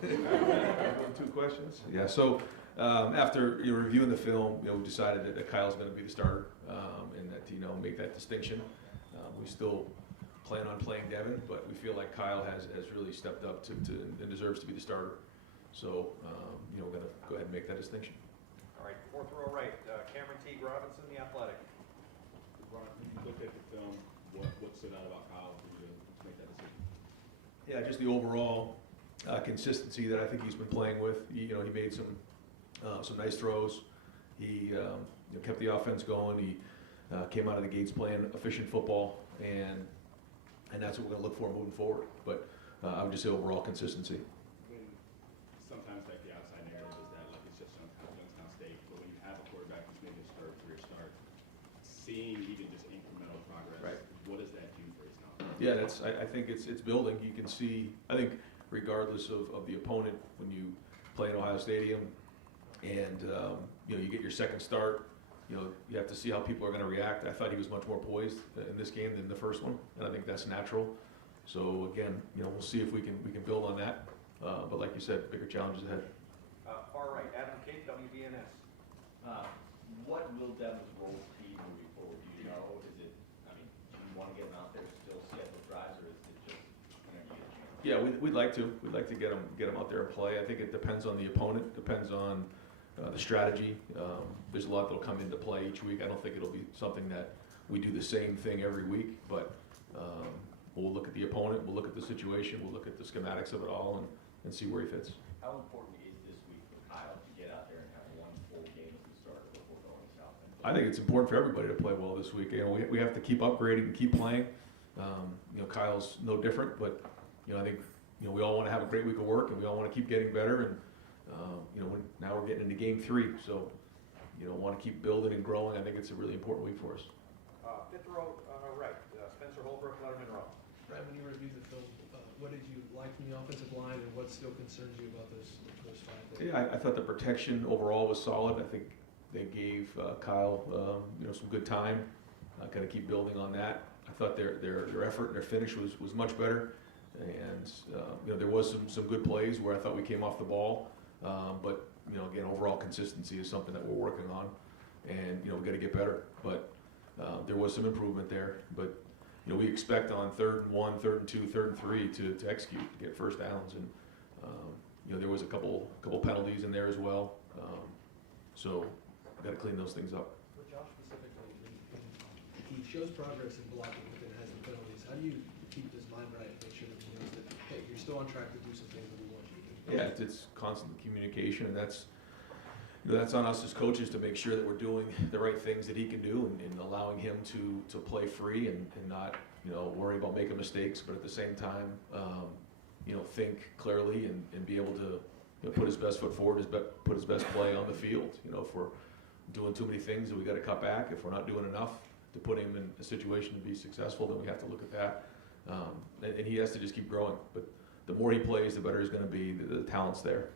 Two questions. Yeah. So after reviewing the film, we decided that Kyle's going to be the starter, and that make that distinction. We still plan on playing Devin, but we feel like Kyle has really stepped up to and deserves to be the starter. So we're going to go ahead and make that distinction. All right, fourth row right, Cameron T. Robinson, the Athletic. Ron, when you looked at the film, what stood out about Kyle for you to make that decision? Yeah, just the overall consistency that I think he's been playing with. He made some nice throws. He kept the offense going. He came out of the gates playing efficient football, and that's what we're going to look for moving forward. But I would just say overall consistency. Sometimes like the outside narrative is that like it's just Youngstown State, but when you have a quarterback who's making his third career start, seeing even just incremental progress, right. What does that do for his confidence? Yeah, I think it's building. You can see, I think regardless of the opponent, when you play in Ohio Stadium and you get your second start, you have to see how people are going to react. I thought he was much more poised in this game than the first one, and I think that's natural. So again, we'll see if we can build on that. But like you said, bigger challenges ahead. Far right, Adam Cape, WBNS. What will Devin's role be moving forward? Do you know? Do you want to get him out there still scheduled drives, or is it just whenever you get a chance? Yeah, we'd like to. We'd like to get him out there and play. I think it depends on the opponent, depends on the strategy. There's a lot that'll come into play each week. I don't think it'll be something that we do the same thing every week, but we'll look at the opponent, we'll look at the situation, we'll look at the schematics of it all, and see where he fits. How important is this week for Kyle to get out there and have one full game as a starter before going south? I think it's important for everybody to play well this week. We have to keep upgrading and keep playing. Kyle's no different, but I think we all want to have a great week of work, and we all want to keep getting better. And now we're getting into game 3, so want to keep building and growing. I think it's a really important week for us. Fifth row right, Spencer Holbrook, Letterman Row. Right, when you reviewed the film, what did you like from the offensive line, and what still concerns you about those 5 days? Yeah, I thought the protection overall was solid. I think they gave Kyle some good time. Got to keep building on that. I thought their effort and their finish was much better, and there was some good plays where I thought we came off the ball, but again, overall consistency is something that we're working on, and we got to get better. But there was some improvement there, but we expect on 3rd and 1, 3rd and 2, 3rd and 3 to execute, to get first downs, and there was a couple penalties in there as well, so got to clean those things up. For Josh specifically, he shows progress in blocking, but then has the penalties. How do you keep his mind right and make sure that he knows that hey, you're still on track to do some things that we want you to do? Yeah, it's constant communication, and that's on us as coaches to make sure that we're doing the right things that he can do, and allowing him to play free and not worry about making mistakes, but at the same time think clearly and be able to put his best foot forward, put his best play on the field. If we're doing too many things, we got to cut back. If we're not doing enough to put him in a situation to be successful, then we have to look at that. And he has to just keep growing. But the more he plays, the better he's going to be. The talent's there.